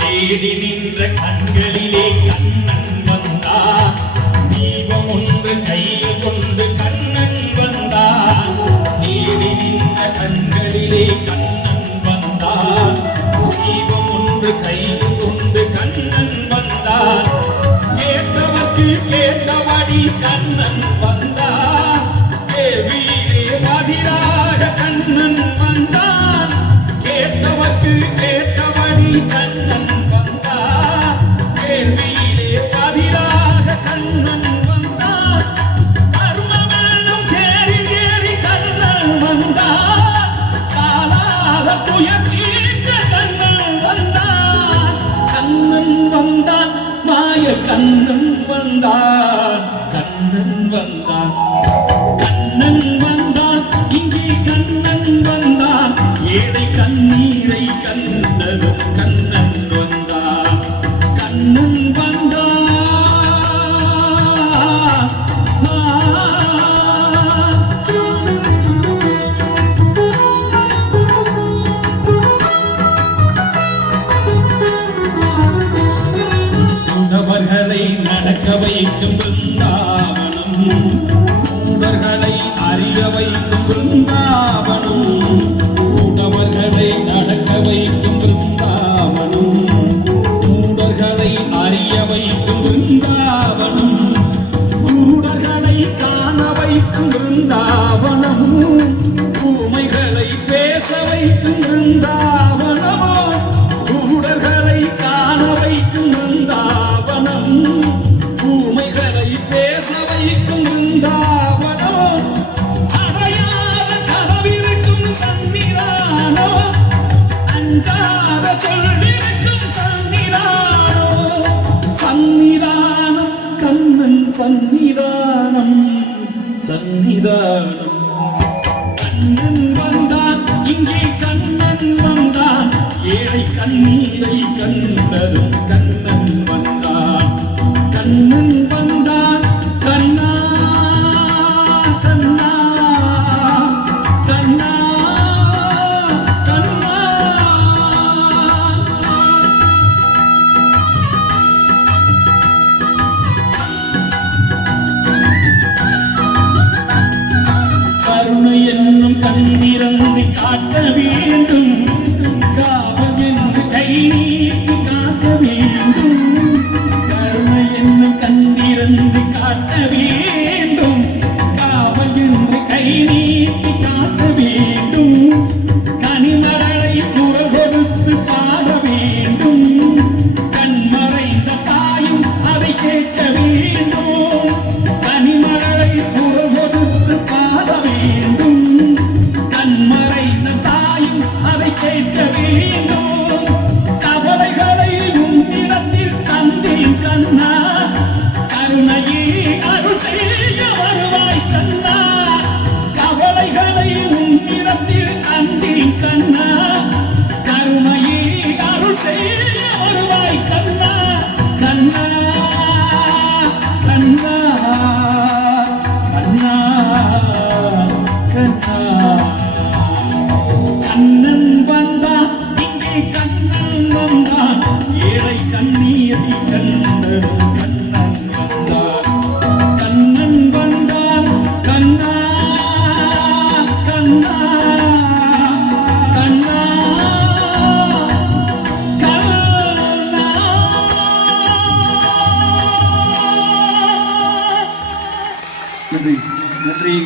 தேடி நின்ற கண்களிலே கண்ணன் வந்தார். தீபம் ஒன்று கையில் கொண்டு கண்ணன் வந்தார். தேடி நின்ற கண்களிலே கண்ணன் வந்தார். தீபம் ஒன்று கையில் கொண்டு கண்ணன் வந்தார். கேட்டவர்க்கு கேட்டபடி கண்ணன் வந்தார். தேவியிலே பதிலாக கண்ணன் வந்தார். கேட்டவர்க்கு கேட்டபடி கண்ணன் கண்ணன் வந்தார். கர்மமேலும் கேரி கேரி கண்ணன் வந்தார். காலாத துயர் தீர்க்க கண்ணன் வந்தார். கண்ணன் வந்தான், மாய கண்ணன் வந்தான். கண்ணன் வந்தான், கண்ணன் வந்தான், இங்கே கண்ணன் வந்தான். ஏழை கண்ணீரை கண்டதும் கண்ணன் வந்தான். கண்ணன் வந்தான். உடவர்களை நடக்க வைக்கும் பிருந்தாவனம், மூடர்களை அறிய வைக்கும் பிருந்தாவனம். உடவர்களை நடக்க வைக்கும் பிருந்தாவனம், மூடர்களை அறிய வைக்கும் பிருந்தாவனம். மூடர்களை காண வைக்கும் பிருந்தாவனம், ஊமைகளை பேச வைக்கும் பிருந்தாவனமோ. மூடர்களை காண வைக்கும் பிருந்தாவனம், ஊமைகளை பேச வைக்கும் பிருந்தாவனோ. அடையாத கதவிருக்கும் சன்னிதானோ, அஞ்சாத சொல்லிருக்கும் சன்னிதானோ. சன்னிதானம் கண்ணன் சன்னிதானம், சன்னிதானம். கண்ணன் வந்தான், இங்கே கண்ணன் வந்தான். ஏழை கண்ணீரை கண்டதும் கண்ணன் வந்தான். கண்ணன் வந்தான். கண்ணா கண்ணா கண்ணா கண்ணா. கருணை என்னும் கண்ணிறந்து காட்ட வேண்டும். காவல் என்று கை நீட்டி காக்க வேண்டும். கருணை என்னும் கண்ணிறந்து காட்ட வேண்டும். காவல் என்று கை நீட்டி காக்க வேண்டும். கனிமரலை குரல் கொடுத்து பாட வேண்டும். கண்மறைந்த தாயும் அதை கேட்க வேண்டும். கனிமரலை குரல் கொடுத்து பாட வேண்டும். கண்மறைந்த தாயும் அதை கேட்க வேண்டும். கவலைகளை உன்னிடத்தில் தந்தேன் கண்ணா. கருணையே அருள் செய்ய வருவாய் கண்ணா. கவலைகளை உன்னிடத்தில் தந்தேன் கண்ணா. கருணையே அருள் செய்ய வருவாய் கண்ணா. கண்ணா கண்ணா கண்ணா கண்ணா. கண்ணன் வந்தான், இங்கே கண்ணன் வந்தான். ஏழை கண்ணீரை கண்டதும் கண்ணன் வந்தான். கண்ணன் வந்தான். கண்ணா கண்ணா கண்ணா கண்ணா. நன்றி நன்றி.